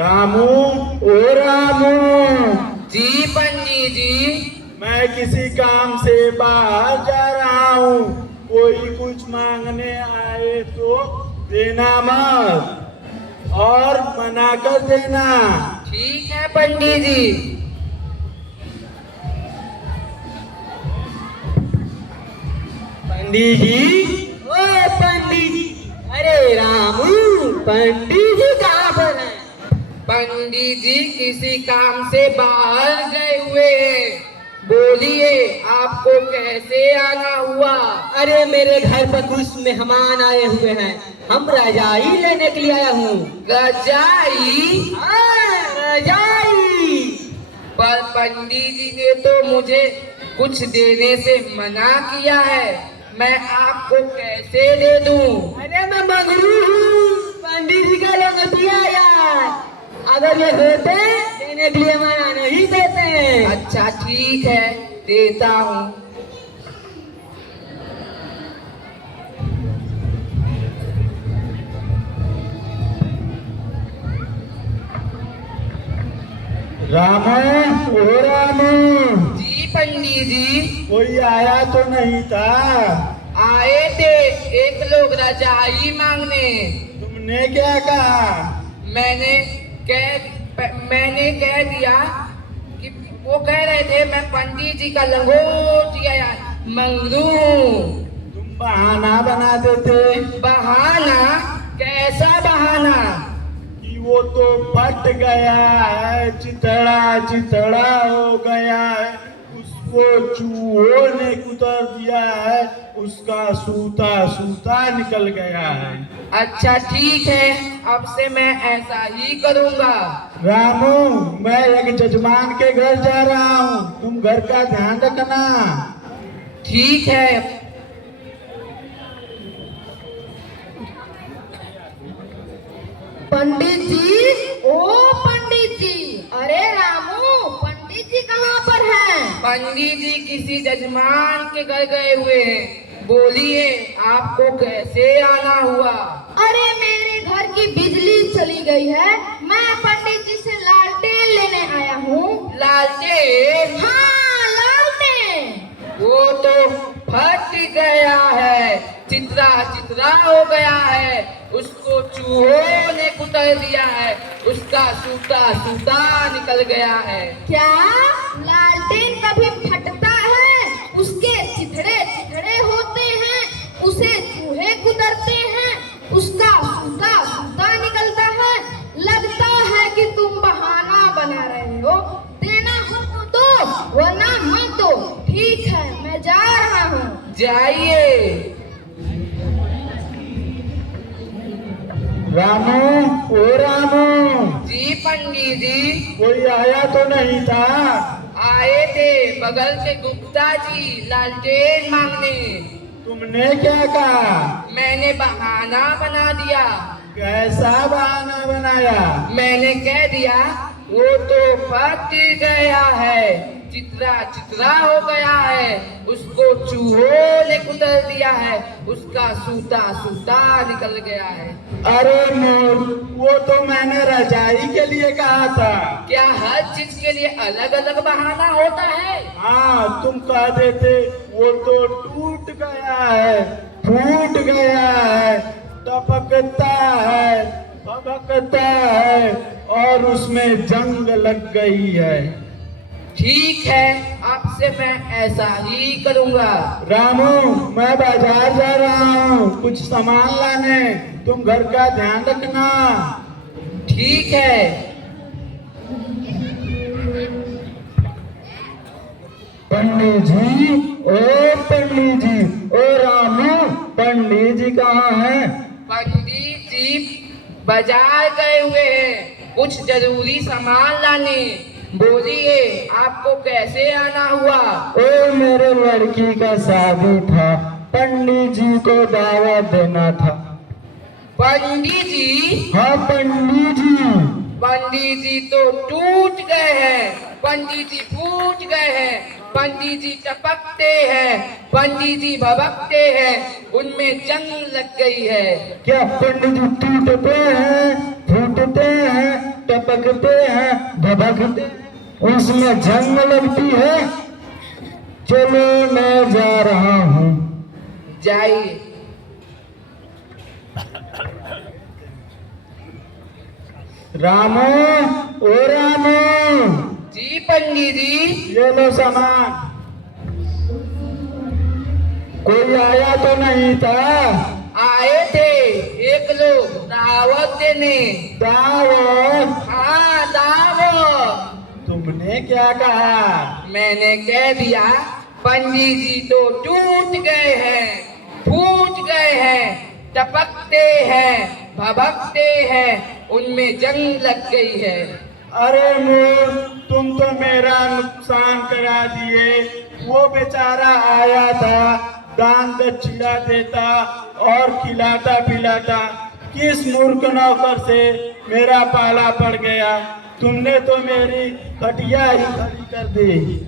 रामू, ओ रामू। जी पंडित जी। मैं किसी काम से बाहर जा रहा हूँ, कोई कुछ मांगने आए तो देना मत और मना कर देना। ठीक है पंडित जी। पंडित जी, ओ पंडित जी, अरे रामू, पंडित जी कहाँ पर हैं? पंडित जी किसी काम से बाहर गए हुए हैं। बोलिए आपको कैसे आना हुआ? अरे मेरे घर पर कुछ मेहमान आए हुए हैं, हम रजाई लेने के लिए आया हूँ। रजाई? हाँ, रजाई। पर पंडित जी ने तो मुझे कुछ देने से मना किया है, मैं आपको कैसे दे दूं? अरे मैं मंगरू हूँ, पंडित जी का लोग दिया यार, अगर ये होते देने के लिए मना नहीं देते हैं। अच्छा ठीक है, देता हूँ। रामू, ओ रामू। जी पंडित जी। कोई आया तो नहीं था? आए थे एक लोग रजाई मांगने। तुमने क्या कहा? मैंने कह दिया कि वो कह रहे थे मैं पंडित जी का लंगोटिया मंगरू। तुम बहाना बनाते थे। बहाना? कैसा बहाना? कि वो तो फट गया है, चिथड़ा चिथड़ा हो गया है, उसको चूहों ने कुतर दिया है, उसका सूता सूता निकल गया है। अच्छा ठीक है, अब से मैं ऐसा ही करूँगा। रामू, मैं एक जजमान के घर जा रहा हूँ, तुम घर का ध्यान रखना। ठीक है। पंडित जी, ओ पंडित जी, अरे रामू, पंडित जी कहाँ पर हैं? पंडित जी किसी जजमान के घर गए हुए हैं। बोलिए आपको कैसे आना हुआ? अरे मेरे घर की बिजली चली गई है, मैं पंडित जी से लालटेन लेने आया हूँ। लालटेन? हाँ, लालटेन। वो तो फट गया है, चित्रा चित्रा हो गया है, उसको चूहों ने कुतर दिया है, उसका सूता सूता निकल गया है। क्या लालटेन कभी फटता है? उसके चिथड़े चिथड़े होते हैं, उसे चूहे कुतरते हैं, उसका सूता सूता निकलता है। लगता है कि तुम बहाना बना रहे हो, देना हो तो दो, वरना मत दो। ठीक है, मैं जा रहा हूँ। जाइए। रामू, ओ रामू। जी पंडित जी। कोई आया तो नहीं था? आए थे बगल के गुप्ता जी लालटेन मांगने। तुमने क्या कहा? मैंने बहाना बना दिया। कैसा बहाना बनाया? मैंने कह दिया वो तो फट गया है, चित्रा चित्रा हो गया है, उसको चूहों ने कुतर दिया है, उसका सूता सूता निकल गया है। अरे मोर, वो तो मैंने रजाई के लिए कहा था। क्या हर चीज के लिए अलग अलग बहाना होता है? हाँ, तुम कह देते वो तो टूट गया है, फूट गया है, टपकता है, भभकता है और उसमें जंग लग गई है। ठीक है, अब से मैं ऐसा ही करूँगा। रामू, मैं बाजार जा रहा हूँ कुछ सामान लाने, तुम घर का ध्यान रखना। ठीक है। पंडित जी, ओ पंडित जी, ओ रामू, पंडित जी कहाँ हैं? पंडित जी बाजार गए हुए हैं कुछ जरूरी सामान लाने। बोलिए आपको कैसे आना हुआ? ओ मेरे लड़की का शादी था, पंडित जी को दावत देना था। पंडित जी? हाँ पंडित जी। पंडित जी तो टूट गए हैं, पंडित जी फूट गए हैं, पंडित जी टपकते हैं, पंडित जी भभकते हैं, उनमें जंग लग गई है। क्या पंडित जी टूटते हैं, फूटते हैं, टपकते हैं, धधकते हैं, उसमें जंग लगती है। चलो मैं जा रहा हूँ। जाइए। रामू, ओ रामू, जी पंडित जी। ये लो सामान। कोई आया तो नहीं था? आए थे एक लोग दावत देने। दावत? हाँ दावत। तुमने क्या कहा? मैंने कह दिया पंडित जी तो टूट गए हैं, फूट गए हैं, टपकते हैं, भभकते हैं, उनमें जंग लग गई है। अरे मूर्ख, तुम तो मेरा नुकसान करा दिए। वो बेचारा आया था, दान दक्षिणा देता और खिलाता पिलाता। किस मूर्ख नौकर से मेरा पाला पड़ गया। तुमने तो मेरी खटिया ही खड़ी कर दी।